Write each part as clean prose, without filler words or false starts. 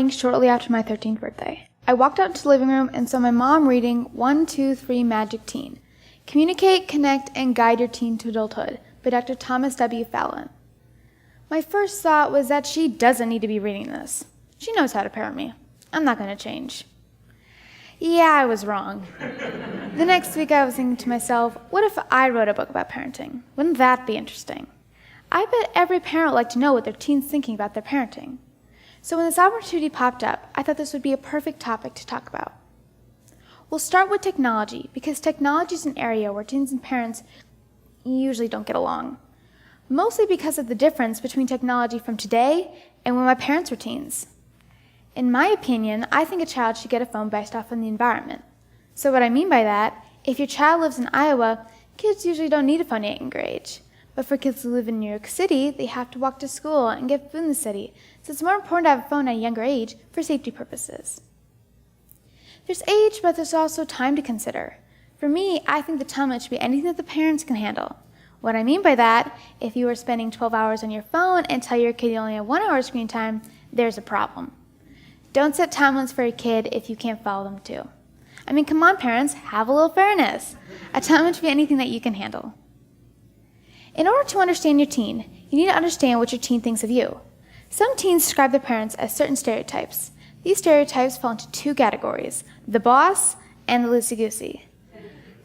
morning shortly after my 13th birthday. I walked out into the living room and saw my mom reading 1, 2, 3 Magic Teen. Communicate, Connect, and Guide Your Teen to Adulthood by Dr. Thomas W. Fallon. My first thought was that she doesn't need to be reading this. She knows how to parent me. I'm not going to change. Yeah, I was wrong. The next week I was thinking to myself, what if I wrote a book about parenting? Wouldn't that be interesting? I bet every parent would like to know what their teen's thinking about their parenting. So when this opportunity popped up, I thought this would be a perfect topic to talk about. We'll start with technology, because technology is an area where teens and parents usually don't get along. Mostly because of the difference between technology from today and when my parents were teens. In my opinion, I think a child should get a phone based off on the environment. So what I mean by that, if your child lives in Iowa, kids usually don't need a phone at a younger age. But for kids who live in New York City, they have to walk to school and get food in the city, so it's more important to have a phone at a younger age for safety purposes. There's age, but there's also time to consider. For me, I think the time limit should be anything that the parents can handle. What I mean by that, if you are spending 12 hours on your phone and tell your kid you only have 1 hour screen time, there's a problem. Don't set time limits for a kid if you can't follow them too. I mean, come on parents, have a little fairness. A time limit should be anything that you can handle. In order to understand your teen, you need to understand what your teen thinks of you. Some teens describe their parents as certain stereotypes. These stereotypes fall into 2 categories, the boss and the loosey-goosey.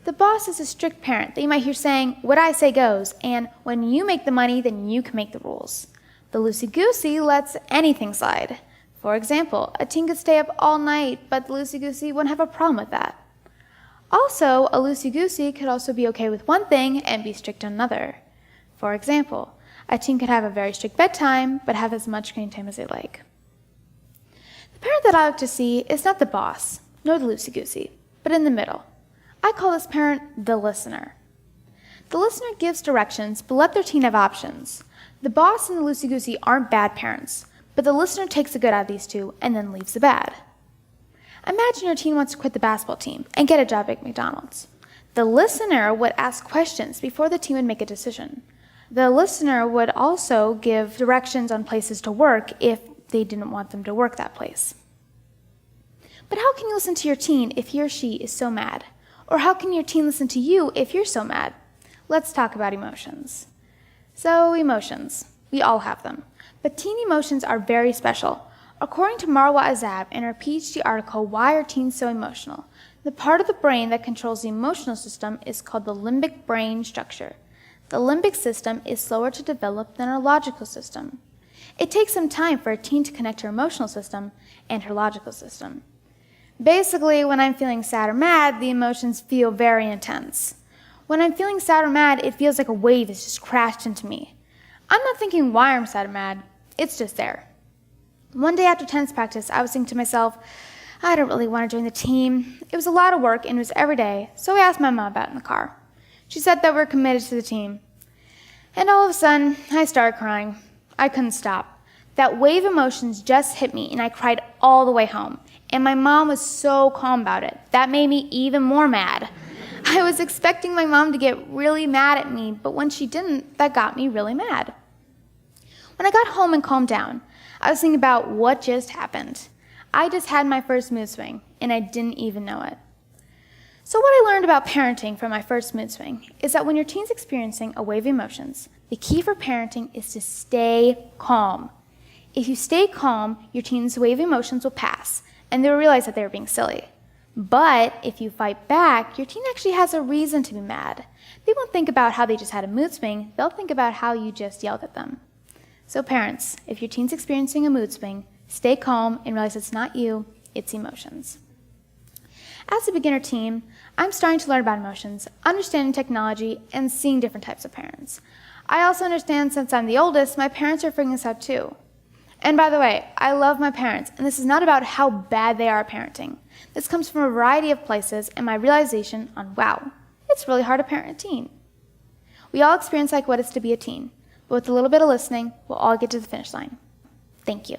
The boss is a strict parent that you might hear saying, what I say goes, and when you make the money, then you can make the rules. The loosey-goosey lets anything slide. For example, a teen could stay up all night, but the loosey-goosey wouldn't have a problem with that. Also, a loosey-goosey could also be okay with one thing and be strict on another. For example, a teen could have a very strict bedtime, but have as much screen time as they like. The parent that I like to see is not the boss, nor the loosey-goosey, but in the middle. I call this parent the listener. The listener gives directions, but let their teen have options. The boss and the loosey-goosey aren't bad parents, but the listener takes the good out of these 2 and then leaves the bad. Imagine your teen wants to quit the basketball team and get a job at McDonald's. The listener would ask questions before the teen would make a decision. The listener would also give directions on places to work if they didn't want them to work that place. But how can you listen to your teen if he or she is so mad? Or how can your teen listen to you if you're so mad? Let's talk about emotions. So, emotions. We all have them. But teen emotions are very special. According to Marwa Azab in her PhD article, Why Are Teens So Emotional?, the part of the brain that controls the emotional system is called the limbic brain structure. The limbic system is slower to develop than our logical system. It takes some time for a teen to connect her emotional system and her logical system. Basically, when I'm feeling sad or mad, the emotions feel very intense. When I'm feeling sad or mad, it feels like a wave has just crashed into me. I'm not thinking why I'm sad or mad, it's just there. One day after tennis practice, I was thinking to myself, I don't really want to join the team. It was a lot of work and it was every day, so I asked my mom about it in the car. She said that we're committed to the team. And all of a sudden, I started crying. I couldn't stop. That wave of emotions just hit me and I cried all the way home. And my mom was so calm about it. That made me even more mad. I was expecting my mom to get really mad at me, but when she didn't, that got me really mad. When I got home and calmed down, I was thinking about what just happened. I just had my first mood swing, and I didn't even know it. So what I learned about parenting from my first mood swing is that when your teen's experiencing a wave of emotions, the key for parenting is to stay calm. If you stay calm, your teen's wave of emotions will pass, and they'll realize that they were being silly. But if you fight back, your teen actually has a reason to be mad. They won't think about how they just had a mood swing, they'll think about how you just yelled at them. So parents, if your teen's experiencing a mood swing, stay calm and realize it's not you, it's emotions. As a beginner teen, I'm starting to learn about emotions, understanding technology, and seeing different types of parents. I also understand since I'm the oldest, my parents are figuring this out too. And by the way, I love my parents, and this is not about how bad they are at parenting. This comes from a variety of places and my realization on, wow, it's really hard to parent a teen. We all experience like what it's to be a teen, but with a little bit of listening, we'll all get to the finish line. Thank you.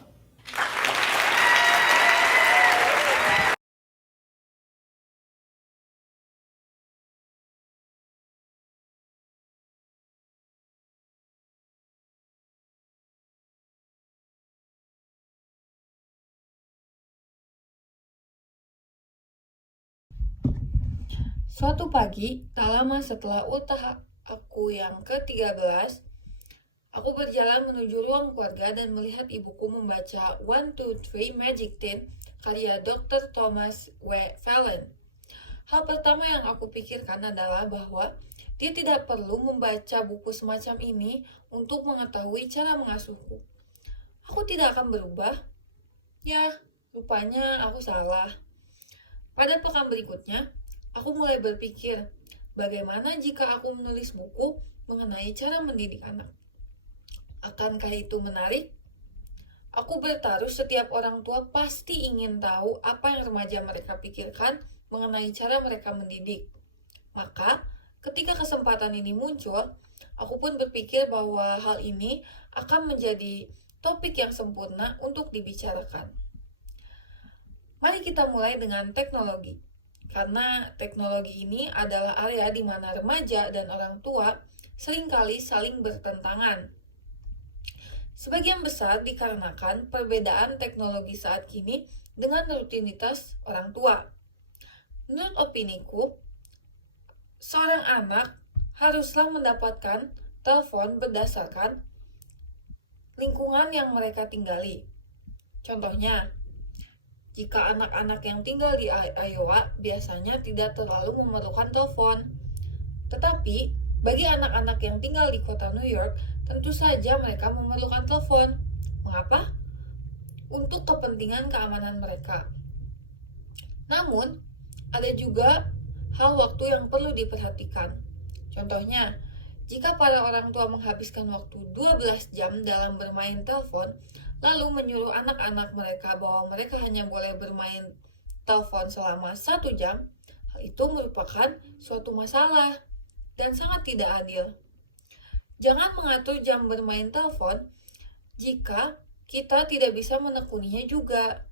Suatu pagi, tak lama setelah ultah aku yang ke-13, aku berjalan menuju ruang keluarga dan melihat ibuku membaca 1, 2, 3 Magic Teen karya Dr. Thomas W. Fallon. Hal pertama yang aku pikirkan adalah bahwa dia tidak perlu membaca buku semacam ini untuk mengetahui cara mengasuhku. Aku tidak akan berubah. Ya, rupanya aku salah. Pada pekan berikutnya, aku mulai berpikir, bagaimana jika aku menulis buku mengenai cara mendidik anak? Akankah itu menarik? Aku bertaruh setiap orang tua pasti ingin tahu apa yang remaja mereka pikirkan mengenai cara mereka mendidik. Maka, ketika kesempatan ini muncul, aku pun berpikir bahwa hal ini akan menjadi topik yang sempurna untuk dibicarakan. Mari kita mulai dengan teknologi. Karena teknologi ini adalah area di mana remaja dan orang tua seringkali saling bertentangan. Sebagian besar dikarenakan perbedaan teknologi saat kini dengan rutinitas orang tua. Menurut opiniku, seorang anak haruslah mendapatkan telepon berdasarkan lingkungan yang mereka tinggali. Contohnya, jika anak-anak yang tinggal di Iowa biasanya tidak terlalu memerlukan telepon. Tetapi, bagi anak-anak yang tinggal di kota New York, tentu saja mereka memerlukan telepon. Mengapa? Untuk kepentingan keamanan mereka. Namun, ada juga hal waktu yang perlu diperhatikan. Contohnya, jika para orang tua menghabiskan waktu 12 jam dalam bermain telepon, lalu menyuruh anak-anak mereka bahwa mereka hanya boleh bermain telepon selama 1 jam, hal itu merupakan suatu masalah dan sangat tidak adil. Jangan mengatur jam bermain telepon jika kita tidak bisa menekuninya juga.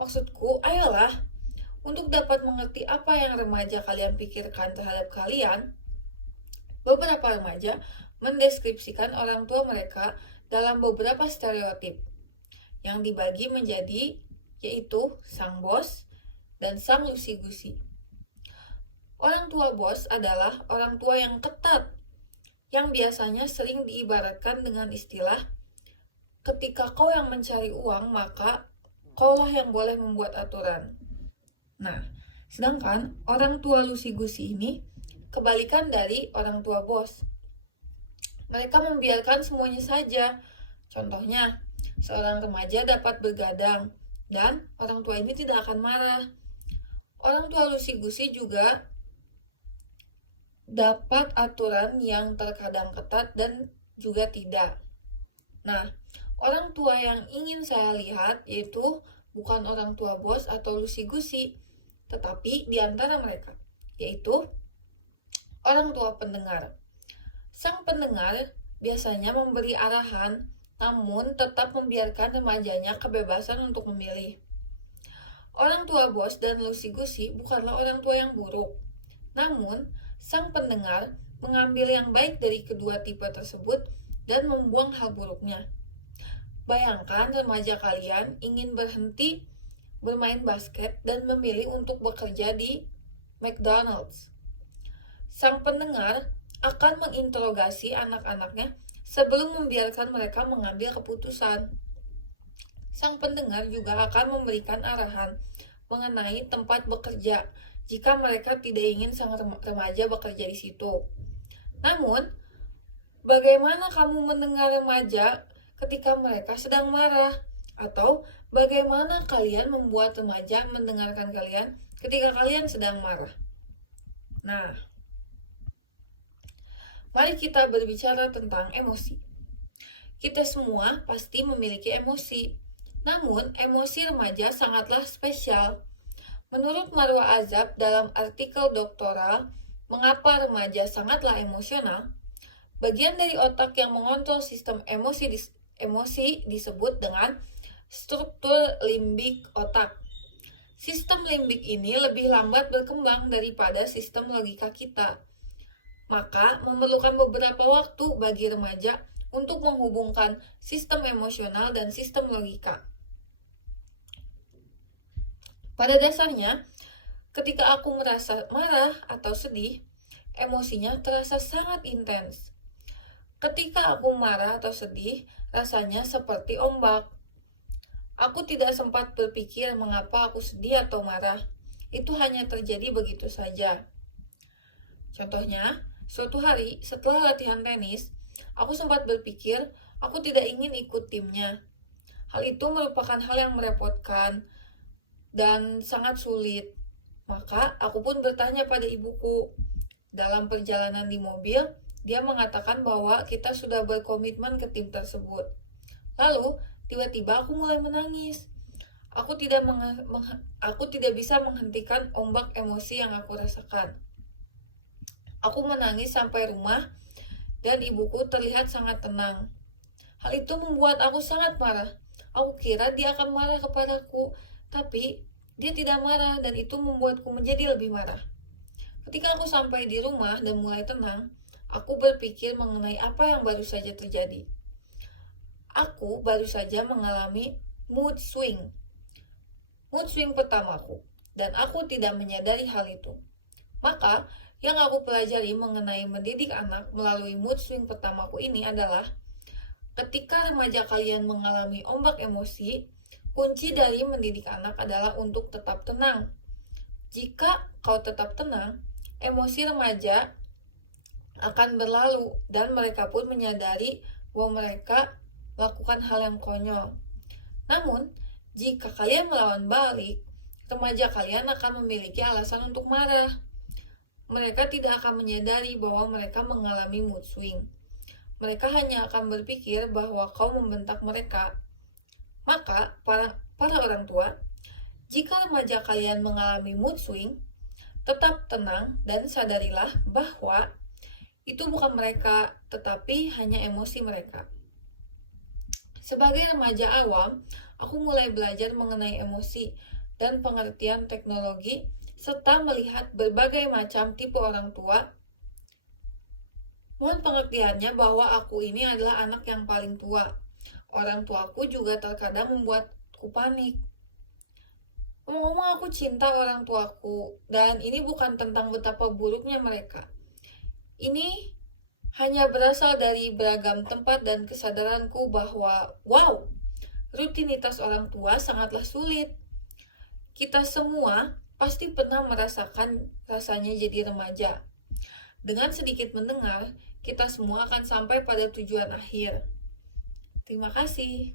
Maksudku, ayolah, untuk dapat mengerti apa yang remaja kalian pikirkan terhadap kalian, beberapa remaja mendeskripsikan orang tua mereka dalam beberapa stereotip yang dibagi menjadi yaitu sang bos dan sang lusi-gusi. Orang tua bos adalah orang tua yang ketat, yang biasanya sering diibaratkan dengan istilah, ketika kau yang mencari uang, maka kaulah yang boleh membuat aturan. Nah, sedangkan orang tua lusi-gusi ini kebalikan dari orang tua bos. Mereka membiarkan semuanya saja. Contohnya, seorang remaja dapat begadang dan orang tua ini tidak akan marah. Orang tua lusi-gusi juga dapat aturan yang terkadang ketat dan juga tidak. Nah, orang tua yang ingin saya lihat yaitu bukan orang tua bos atau lusi-gusi, tetapi di antara mereka, yaitu orang tua pendengar. Sang pendengar biasanya memberi arahan, namun tetap membiarkan remajanya kebebasan untuk memilih. Orang tua bos dan lusi-gusi bukanlah orang tua yang buruk, namun sang pendengar mengambil yang baik dari kedua tipe tersebut dan membuang hal buruknya. Bayangkan remaja kalian ingin berhenti bermain basket dan memilih untuk bekerja di McDonald's. Sang pendengar akan menginterogasi anak-anaknya sebelum membiarkan mereka mengambil keputusan. Sang pendengar juga akan memberikan arahan mengenai tempat bekerja jika mereka tidak ingin sang remaja bekerja di situ. Namun, bagaimana kamu mendengar remaja ketika mereka sedang marah? Atau bagaimana kalian membuat remaja mendengarkan kalian ketika kalian sedang marah? Nah, mari kita berbicara tentang emosi. Kita semua pasti memiliki emosi, namun emosi remaja sangatlah spesial. Menurut Marwa Azab dalam artikel doktoral Mengapa Remaja Sangatlah Emosional, bagian dari otak yang mengontrol sistem emosi disebut dengan struktur limbik otak. Sistem limbik ini lebih lambat berkembang daripada sistem logika kita. Maka memerlukan beberapa waktu bagi remaja untuk menghubungkan sistem emosional dan sistem logika. Pada dasarnya, Ketika aku merasa marah atau sedih, emosinya terasa sangat intens. Ketika aku marah atau sedih, rasanya seperti ombak. Aku tidak sempat berpikir mengapa aku sedih atau marah. Itu hanya terjadi begitu saja. Contohnya, suatu hari setelah latihan tenis, aku sempat berpikir aku tidak ingin ikut timnya. Hal itu merupakan hal yang merepotkan dan sangat sulit. Maka aku pun bertanya pada ibuku. Dalam perjalanan di mobil, dia mengatakan bahwa kita sudah berkomitmen ke tim tersebut. Lalu, tiba-tiba aku mulai menangis. Aku tidak bisa menghentikan ombak emosi yang aku rasakan. Aku menangis sampai rumah dan ibuku terlihat sangat tenang. Hal itu membuat aku sangat marah. Aku kira dia akan marah kepadaku, tapi dia tidak marah dan itu membuatku menjadi lebih marah. Ketika aku sampai di rumah dan mulai tenang, aku berpikir mengenai apa yang baru saja terjadi. Aku baru saja mengalami mood swing pertamaku, dan aku tidak menyadari hal itu. Maka, yang aku pelajari mengenai mendidik anak melalui mood swing pertamaku ini adalah ketika remaja kalian mengalami ombak emosi, kunci dari mendidik anak adalah untuk tetap tenang. Jika kau tetap tenang, emosi remaja akan berlalu dan mereka pun menyadari bahwa mereka melakukan hal yang konyol. Namun, jika kalian melawan balik, remaja kalian akan memiliki alasan untuk marah. Mereka tidak akan menyadari bahwa mereka mengalami mood swing. Mereka hanya akan berpikir bahwa kau membentak mereka. Maka, para orang tua, jika remaja kalian mengalami mood swing, tetap tenang dan sadarilah bahwa itu bukan mereka, tetapi hanya emosi mereka. Sebagai remaja awam, aku mulai belajar mengenai emosi dan pengertian teknologi serta melihat berbagai macam tipe orang tua. Mohon pengertiannya bahwa aku ini adalah anak yang paling tua. Orang tuaku juga terkadang membuatku panik. Ngomong-ngomong, aku cinta orang tuaku, dan ini bukan tentang betapa buruknya mereka. Ini hanya berasal dari beragam tempat dan kesadaranku bahwa, wow, rutinitas orang tua sangatlah sulit. Kita semua pasti pernah merasakan rasanya jadi remaja. Dengan sedikit mendengar, kita semua akan sampai pada tujuan akhir. Terima kasih.